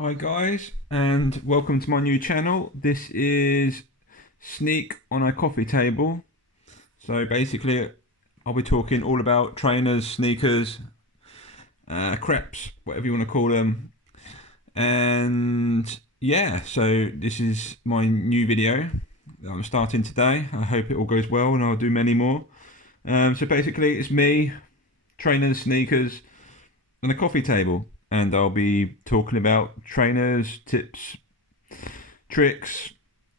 Hi guys, and welcome to my new channel. This is Sneak on a Coffee Table. So basically I'll be talking all about trainers, sneakers, crepes, whatever you want to call them. And yeah, so this is my new video that I'm starting today. I hope it all goes well and I'll do many more. So basically it's me, trainers, sneakers, and a coffee table. And I'll be talking about trainers, tips, tricks,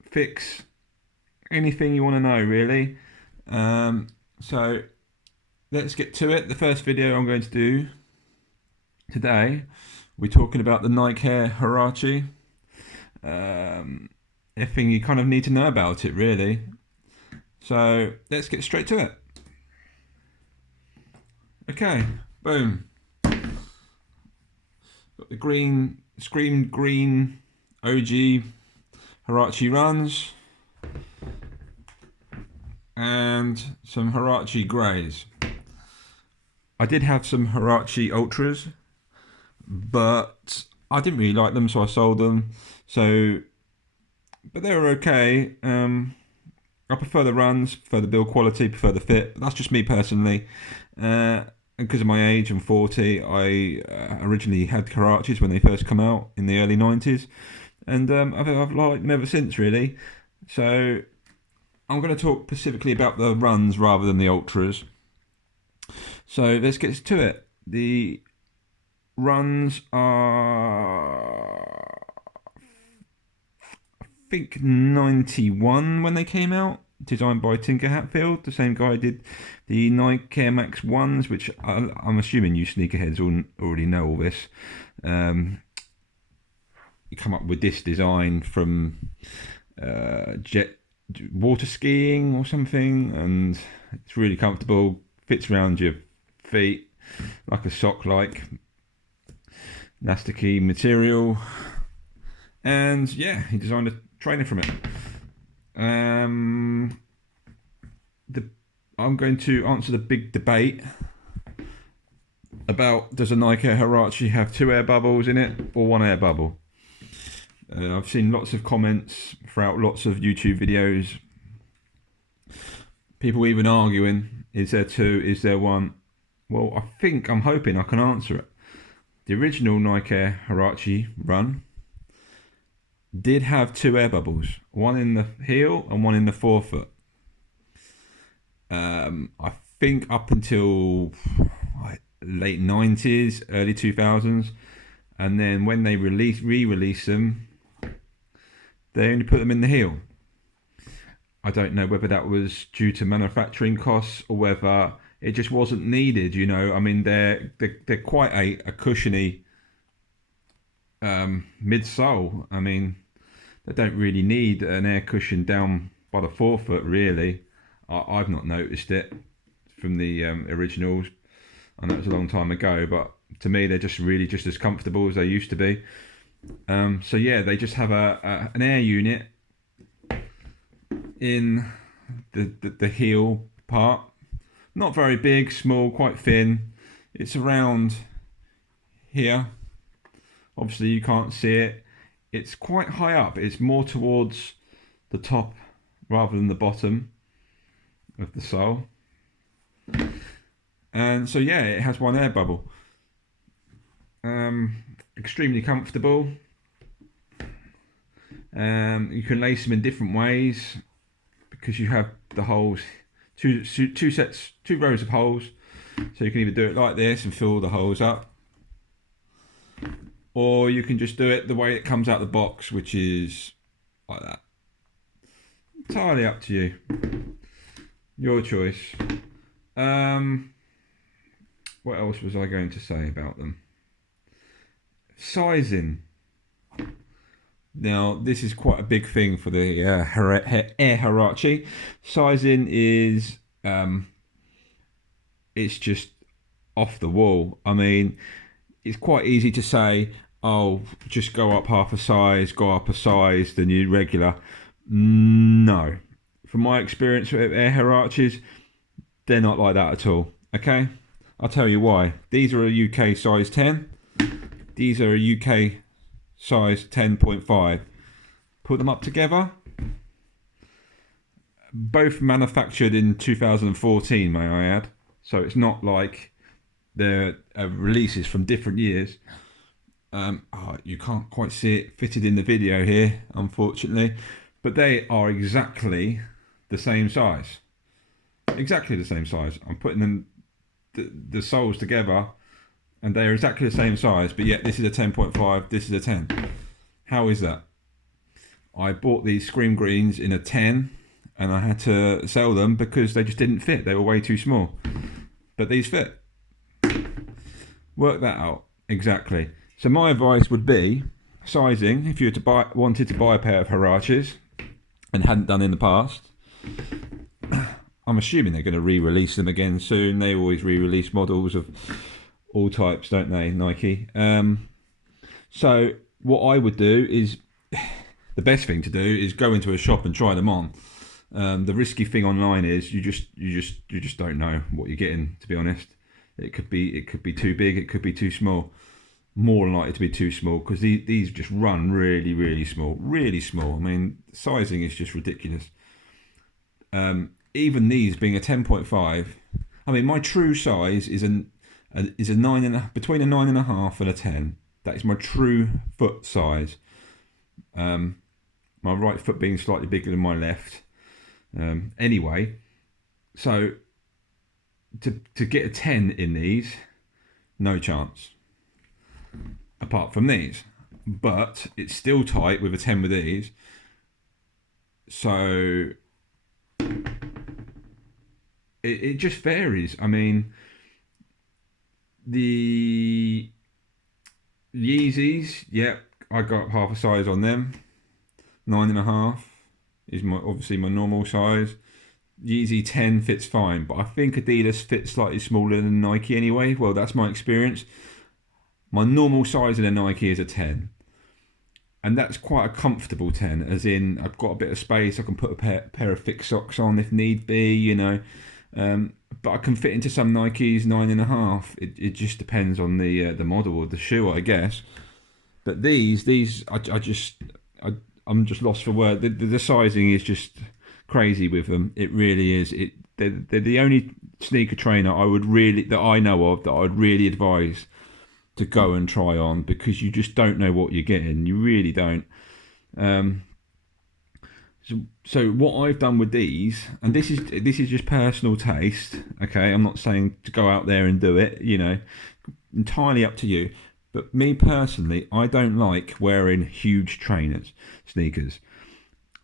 fix, anything you want to know really. So let's get to it. The first video I'm going to do today, we're talking about the Nike Air Huarache. Everything you kind of need to know about it really. So let's get straight to it. Okay, boom. Got the green, screen green OG Huarache runs and some Huarache greys. I did have some Huarache ultras, but I didn't really like them, so I sold them. But they were okay. I prefer the runs, prefer the build quality, prefer the fit. But that's just me personally. Because of my age, I'm 40. I originally had Huaraches when they first come out in the early 90s, and I've liked them ever since really. So I'm going to talk specifically about the runs rather than the ultras. So let's get to it. The runs are, I think, 91 when they came out. Designed by Tinker Hatfield, the same guy did the Nike Air Max 1s, which I'm assuming you sneakerheads already know all this. You come up with this design from jet water skiing or something, and it's really comfortable, fits around your feet like a sock, like elasticy material, and yeah, he designed a trainer from it. I'm going to answer the big debate about, does a Nike Air Huarache have 2 air bubbles in it or 1 air bubble? I've seen lots of comments throughout lots of YouTube videos. People even arguing, is there 2, is there 1? Well, I'm hoping I can answer it. The original Nike Air Huarache run did have 2 air bubbles, 1 in the heel and 1 in the forefoot. I think up until late 90s, early 2000s, and then when they re-released them, they only put them in the heel. I don't know whether that was due to manufacturing costs or whether it just wasn't needed. You know, I mean, they're quite a cushiony midsole. I mean, they don't really need an air cushion down by the forefoot, really. I've not noticed it from the originals. I know it was a long time ago, but to me, they're just really just as comfortable as they used to be. So yeah, they just have an air unit in the heel part. Not very big, small, quite thin. It's around here. Obviously, you can't see it. It's quite high up. It's more towards the top rather than the bottom of the sole. And so yeah, it has 1 air bubble. Extremely comfortable. You can lace them in different ways because you have the holes, two rows of holes. So you can either do it like this and fill the holes up, or you can just do it the way it comes out the box, which is like that. Entirely up to you. Your choice. What else was I going to say about them? Sizing. Now, this is quite a big thing for the Air Huarache. Sizing is, it's just off the wall. I mean, it's quite easy to say, oh, just go up half a size, go up a size than you regular. No. From my experience with Air Huaraches, they're not like that at all. Okay? I'll tell you why. These are a UK size 10. These are a UK size 10.5. Put them up together. Both manufactured in 2014, may I add. So it's not like they're releases from different years. You can't quite see it fitted in the video here, unfortunately. But they are exactly the same size. Exactly the same size. I'm putting them, the soles together, and they're exactly the same size, but yet this is a 10.5, this is a 10. How is that? I bought these Scream Greens in a 10, and I had to sell them because they just didn't fit. They were way too small. But these fit. Work that out. Exactly. So my advice would be sizing, if you wanted to buy a pair of Huaraches and hadn't done in the past. I'm assuming they're going to re-release them again soon. They always re-release models of all types, don't they, Nike? So what I would do is, the best thing to do is go into a shop and try them on. The risky thing online is you just don't know what you're getting. To be honest, it could be too big, it could be too small. More likely to be too small, because these just run really, really small, really small. I mean, sizing is just ridiculous. Even these being a 10.5, I mean, my true size is a 9.5, between a 9.5 and a 10. That is my true foot size. My right foot being slightly bigger than my left. Anyway, so to get a 10 in these, no chance. Apart from these, but it's still tight with a 10 with these. So it just varies. I mean, the Yeezys, yep, I got half a size on them. 9.5 is obviously my normal size. Yeezy 10 fits fine, but I think Adidas fits slightly smaller than Nike anyway. Well, that's my experience. My normal size in a Nike is a 10. And that's quite a comfortable 10, as in I've got a bit of space. I can put a pair of thick socks on if need be, you know. But I can fit into some Nikes 9.5. It just depends on the model or the shoe, I guess. But these I'm just lost for word. The sizing is just crazy with them. It really is. They're the only sneaker trainer that I know of that I would really advise to go and try on, because you just don't know what you're getting. You really don't. So what I've done with these, and this is just personal taste, okay? I'm not saying to go out there and do it, you know, entirely up to you. But me personally, I don't like wearing huge sneakers.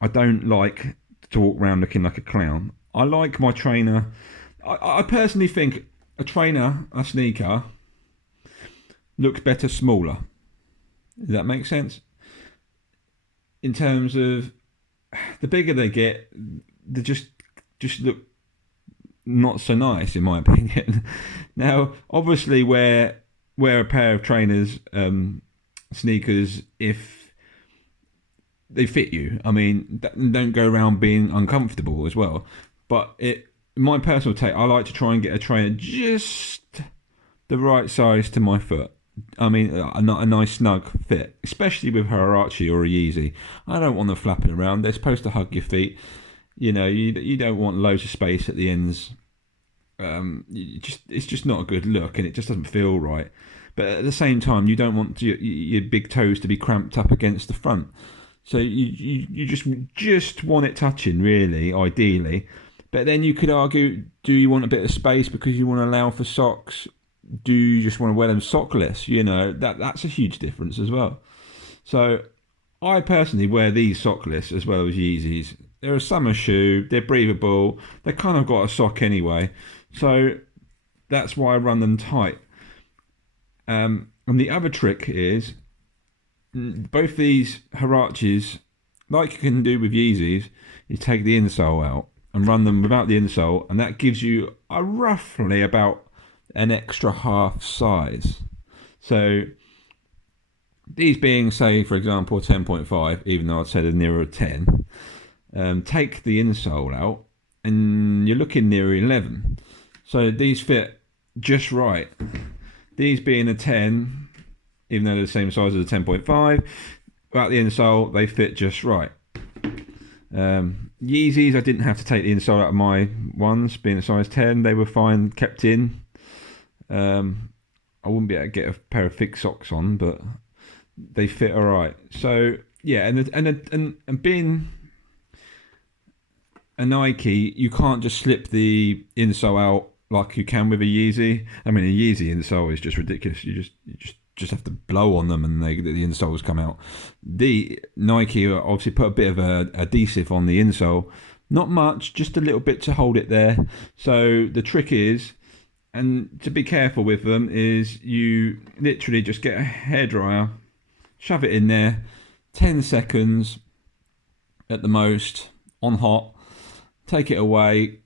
I don't like to walk around looking like a clown. I like my trainer. I personally think a sneaker looks better smaller. Does that make sense? In terms of the bigger they get, they just look not so nice, in my opinion. Now, obviously, wear a pair of trainers, sneakers, if they fit you. I mean, don't go around being uncomfortable as well. But my personal take, I like to try and get a trainer just the right size to my foot. I mean, a nice snug fit, especially with Huarache or a Yeezy. I don't want them flapping around. They're supposed to hug your feet. You know, you don't want loads of space at the ends. It's just not a good look, and it just doesn't feel right. But at the same time, you don't want your big toes to be cramped up against the front. So you just want it touching, really, ideally. But then you could argue, do you want a bit of space because you want to allow for socks? Do you just want to wear them sockless? You know, that's a huge difference as well. So I personally wear these sockless as well as Yeezys. They're a summer shoe, they're breathable, they kind of got a sock anyway. So that's why I run them tight. And the other trick is, both these Huaraches, like you can do with Yeezys, you take the insole out and run them without the insole, and that gives you roughly about an extra half size. So these being, say, for example, 10.5, even though I'd say they're nearer 10, take the insole out and you're looking near 11. So these fit just right. These being a 10, even though they're the same size as the 10.5. About the insole, they fit just right. Yeezys, I didn't have to take the insole out of my ones, being a size 10. They were fine, kept in. I wouldn't be able to get a pair of thick socks on, but they fit all right. So yeah, and being a Nike, you can't just slip the insole out like you can with a Yeezy. I mean, a Yeezy insole is just ridiculous. You just have to blow on them and the insoles come out. The Nike obviously put a bit of adhesive on the insole, not much, just a little bit to hold it there. So the trick is, and to be careful with them, is you literally just get a hairdryer, shove it in there, 10 seconds at the most on hot, take it away,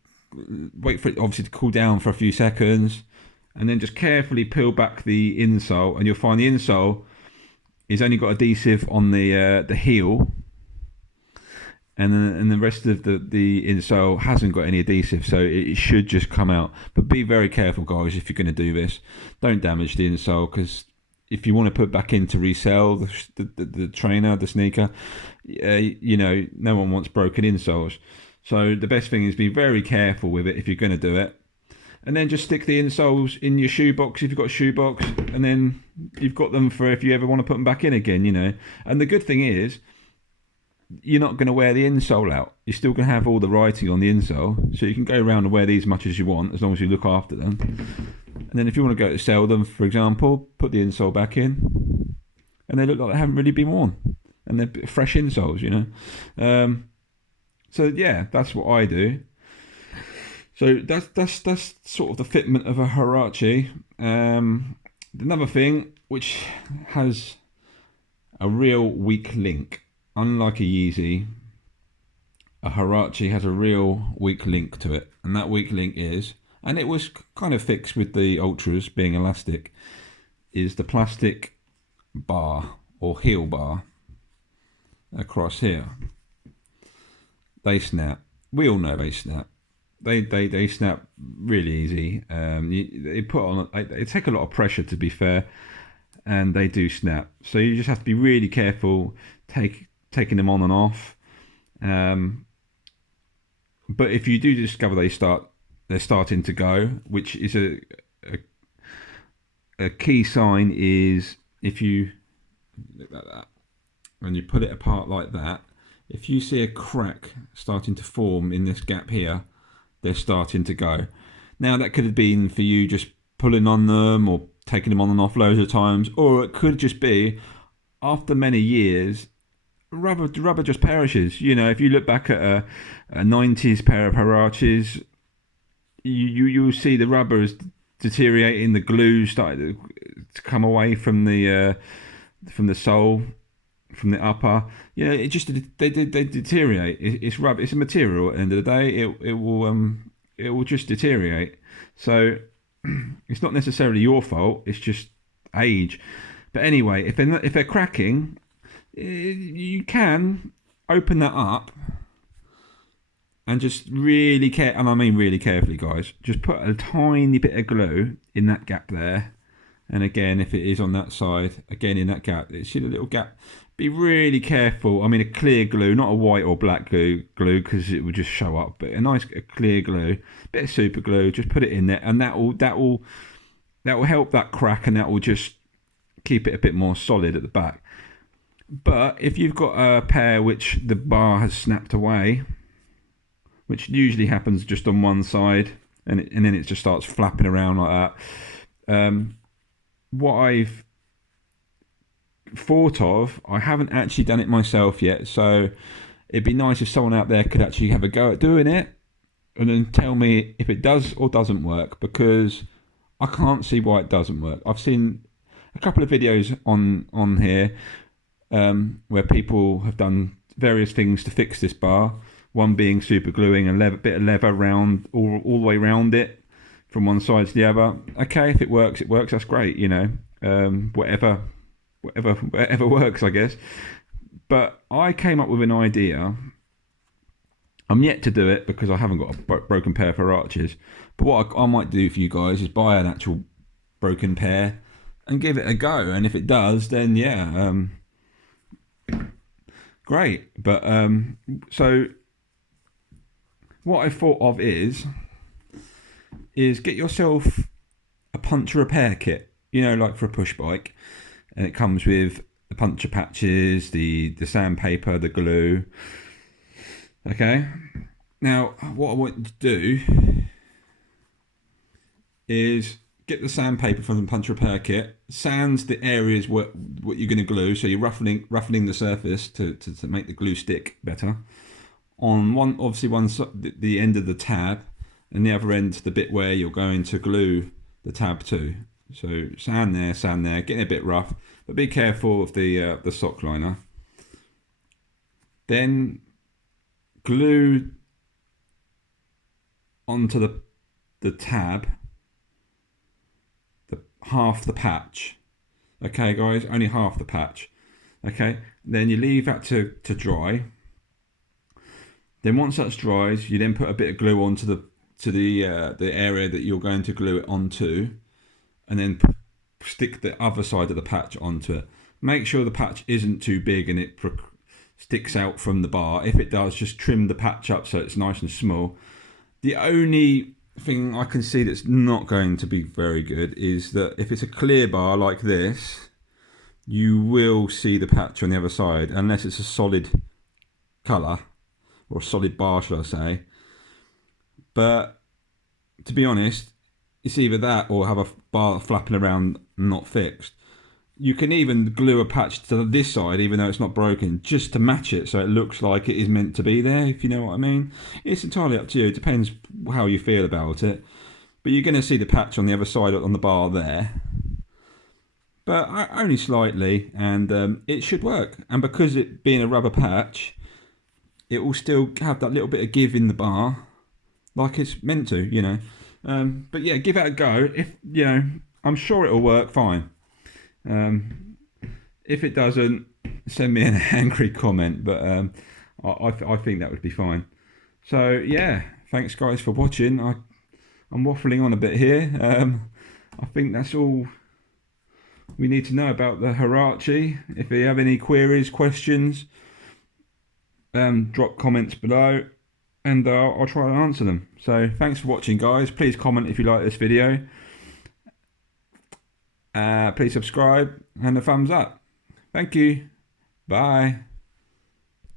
wait for it obviously to cool down for a few seconds, and then just carefully peel back the insole, and you'll find the insole is only got adhesive on the heel, and the rest of the insole hasn't got any adhesive, so it should just come out. But be very careful, guys, if you're going to do this. Don't damage the insole, because if you want to put back in to resell the trainer, the sneaker, you know, no one wants broken insoles. So the best thing is be very careful with it if you're going to do it. And then just stick the insoles in your shoebox if you've got a shoebox, and then you've got them for if you ever want to put them back in again, you know. And the good thing is, you're not going to wear the insole out. You're still going to have all the writing on the insole, so you can go around and wear these as much as you want, as long as you look after them. And then if you want to go to sell them, for example, put the insole back in, and they look like they haven't really been worn, and they're fresh insoles, you know. So yeah, that's what I do. So that's sort of the fitment of a Huarache. Another thing which has a real weak link, unlike a Yeezy, a Huarache has a real weak link to it, and that weak link is, and it was kind of fixed with the Ultras being elastic, is the plastic bar or heel bar across here. They snap. We all know they snap. They snap really easy. They take a lot of pressure, to be fair, and they do snap. So you just have to be really careful taking them on and off. But if you do discover they're starting to go, which is a key sign, is if you look like that, when you pull it apart like that, if you see a crack starting to form in this gap here, they're starting to go. Now that could have been for you just pulling on them or taking them on and off loads of times, or it could just be after many years, rubber just perishes. You know, if you look back at a 90s pair of Huaraches, you'll see the rubber is deteriorating, the glue started to come away from the sole, from the upper. You know, it just they deteriorate. It's rubber. It's a material. At the end of the day, it will just deteriorate. So it's not necessarily your fault. It's just age. But anyway, if they're cracking, you can open that up and just really and I mean really carefully, guys. Just put a tiny bit of glue in that gap there. And again, if it is on that side, again in that gap, see the little gap. Be really careful. I mean, a clear glue, not a white or black glue, because it will just show up. But a clear glue, bit of super glue. Just put it in there, and that will help that crack, and that will just keep it a bit more solid at the back. But if you've got a pair which the bar has snapped away, which usually happens just on one side, and then it just starts flapping around like that. What I've thought of, I haven't actually done it myself yet, so it'd be nice if someone out there could actually have a go at doing it and then tell me if it does or doesn't work, because I can't see why it doesn't work. I've seen a couple of videos on here where people have done various things to fix this bar, one being super gluing a bit of leather round all the way around it from one side to the other. Okay, if it works, it works. That's great, you know. Whatever works, I guess. But I came up with an idea. I'm yet to do it because I haven't got a broken pair of Huaraches. But what I might do for you guys is buy an actual broken pair, and give it a go. And if it does, then yeah, great. But so what I thought of is get yourself a puncture repair kit, you know, like for a push bike, and it comes with the puncture patches, the sandpaper, the glue. Okay, now what I want you to do is get the sandpaper from the puncture repair kit, sands the areas what you're going to glue, so you're roughening the surface to make the glue stick better. On one, obviously one the end of the tab, and the other end the bit where you're going to glue the tab to. So sand there, getting a bit rough, but be careful of the sock liner. Then glue onto the tab half the patch. Okay guys, only half the patch. Okay, then you leave that to dry. Then once that's dries, you then put a bit of glue onto the area that you're going to glue it onto, and then stick the other side of the patch onto it. Make sure the patch isn't too big and it sticks out from the bar. If it does, just trim the patch up so it's nice and small. The only thing I can see that's not going to be very good is that if it's a clear bar like this, you will see the patch on the other side, unless it's a solid colour or a solid bar, should I say. But to be honest, it's either that or have a bar flapping around not fixed. You can even glue a patch to this side, even though it's not broken, just to match it so it looks like it is meant to be there, if you know what I mean. It's entirely up to you. It depends how you feel about it. But you're going to see the patch on the other side on the bar there. But only slightly, and it should work. And because it being a rubber patch, it will still have that little bit of give in the bar, like it's meant to, you know. But yeah, give it a go. If you know, I'm sure it'll work fine. If it doesn't, send me an angry comment, but I think that would be fine. So yeah, thanks guys for watching. I'm waffling on a bit here. I think that's all we need to know about the Huarache. If you have any queries, questions, drop comments below, and I'll try and answer them. So thanks for watching guys. Please comment if you like this video. Please subscribe and a thumbs up. Thank you. Bye.